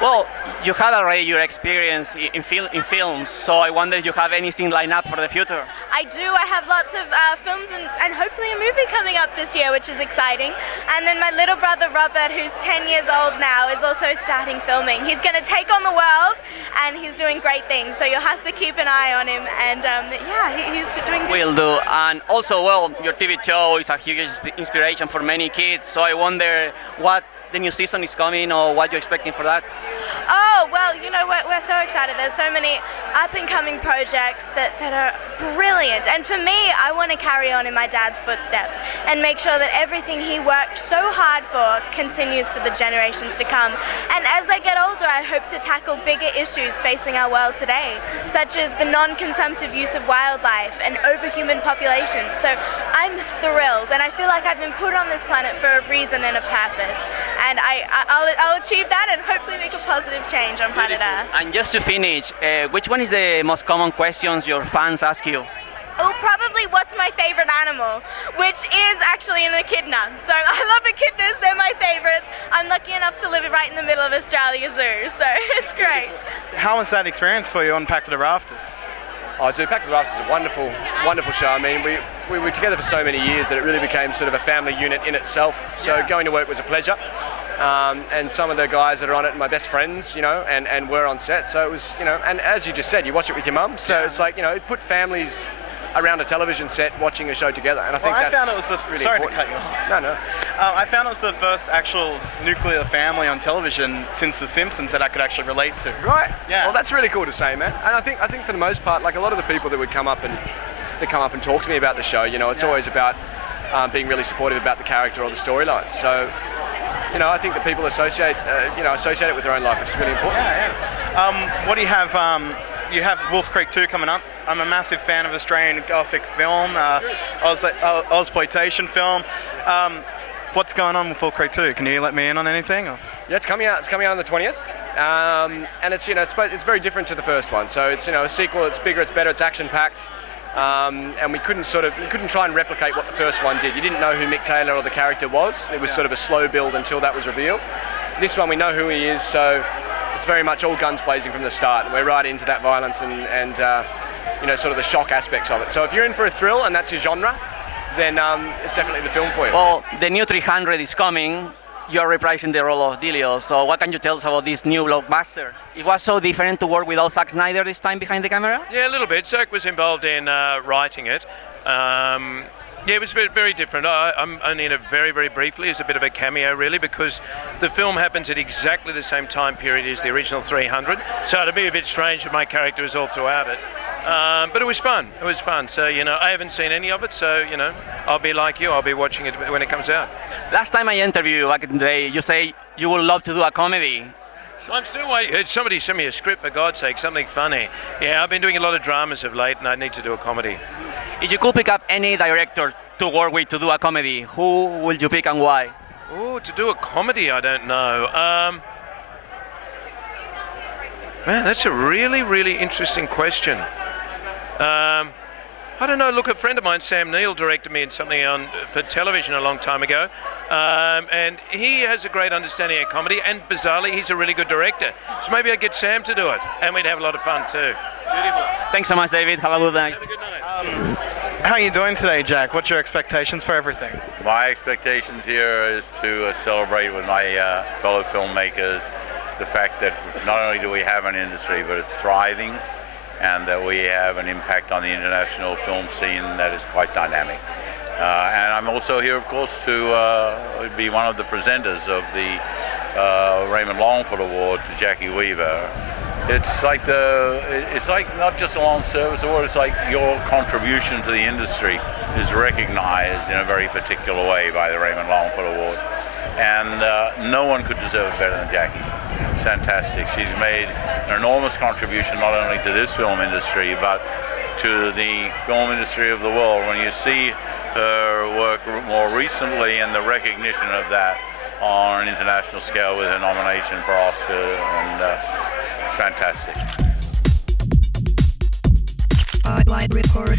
Well, you had already your experience in films, so I wonder if you have anything lined up for the future. I do. I have lots of films and hopefully a movie coming up this year, which is exciting. And then my little brother Robert, who's 10 years old now, is also starting filming. He's going to take on the world, and he's doing great things. So you'll have to keep an eye on him. And he's doing good. Will do. And also, well, your TV show is a huge inspiration for many kids. So I wonder what the new season is coming, or what you're expecting for that? Oh, well, you know, we're so excited. There's so many up-and-coming projects that are brilliant. And for me, I want to carry on in my dad's footsteps and make sure that everything he worked so hard for continues for the generations to come. And as I get older, I hope to tackle bigger issues facing our world today, such as the non-consumptive use of wildlife and overhuman population. So I'm thrilled, and I feel like I've been put on this planet for a reason and a purpose. And I'll achieve that and hopefully make a positive change on planet Earth. And just to finish, which one is the most common questions your fans ask you? Oh, probably what's my favorite animal, which is actually an echidna. So I love echidnas, they're my favorites. I'm lucky enough to live right in the middle of Australia Zoo, so it's great. How was that experience for you on Pact of the Rafters? Oh, dude, Pact of the Rafters is a wonderful, wonderful show. I mean, we were together for so many years that it really became sort of a family unit in itself. So going to work was a pleasure. And some of the guys that are on it are my best friends, you know, and we're on set. So it was, you know, and as you just said, you watch it with your mum. So it's like, you know, it put families around a television set watching a show together, and I think I found it was really sorry important. to cut you off. No. I found it was the first actual nuclear family on television since The Simpsons that I could actually relate to. Right. Yeah. Well, that's really cool to say, man. And I think for the most part, like a lot of the people that would come up and talk to me about the show, you know, it's always about being really supportive about the character or the storyline. So, you know, I think that people associate it with their own life, which is really important. What do you have? You have Wolf Creek 2 coming up. I'm a massive fan of Australian Gothic film, Ozploitation film. What's going on with Wolf Creek 2? Can you let me in on anything? Or? Yeah, it's coming out. It's coming out on the 20th, and it's, you know, it's very different to the first one. So it's, you know, a sequel. It's bigger. It's better. It's action-packed. And we couldn't try and replicate what the first one did. You didn't know who Mick Taylor or the character was. It was sort of a slow build until that was revealed. This one we know who he is, so it's very much all guns blazing from the start. And we're right into that violence and you know, sort of the shock aspects of it. So if you're in for a thrill and that's your genre, then it's definitely the film for you. Well, the new 300 is coming. You're reprising the role of Delio. So what can you tell us about this new blockbuster? It was so different to work without Zack Snyder this time behind the camera? Yeah, a little bit. Zack was involved in writing it. Yeah, it was very, very different. I'm only in it very, very briefly as a bit of a cameo, really, because the film happens at exactly the same time period as the original 300. So it'd be a bit strange if my character was all throughout it. But it was fun. It was fun. So, you know, I haven't seen any of it, so, you know, I'll be like you. I'll be watching it when it comes out. Last time I interviewed you back in the day, you say you would love to do a comedy. I'm still waiting. Somebody sent me a script, for God's sake, something funny. Yeah, I've been doing a lot of dramas of late, and I need to do a comedy. If you could pick up any director to work with to do a comedy, who would you pick and why? Oh, to do a comedy, I don't know. Man, that's a really, really interesting question. I don't know. Look, a friend of mine, Sam Neill, directed me in something for television a long time ago, and he has a great understanding of comedy, and bizarrely, he's a really good director. So maybe I'd get Sam to do it, and we'd have a lot of fun too. Beautiful. Thanks so much, David. Have a good night. Have a good night. How are you doing today, Jack? What's your expectations for everything? My expectations here is to celebrate with my fellow filmmakers the fact that not only do we have an industry, but it's thriving, and that we have an impact on the international film scene that is quite dynamic. And I'm also here, of course, to be one of the presenters of the Raymond Longford Award to Jackie Weaver. It's like not just a long service award, it's like your contribution to the industry is recognized in a very particular way by the Raymond Longford Award. And no one could deserve it better than Jackie. It's fantastic. She's made an enormous contribution not only to this film industry, but to the film industry of the world. When you see her work more recently and the recognition of that on an international scale with her nomination for Oscar, and fantastic. Spotlight Report.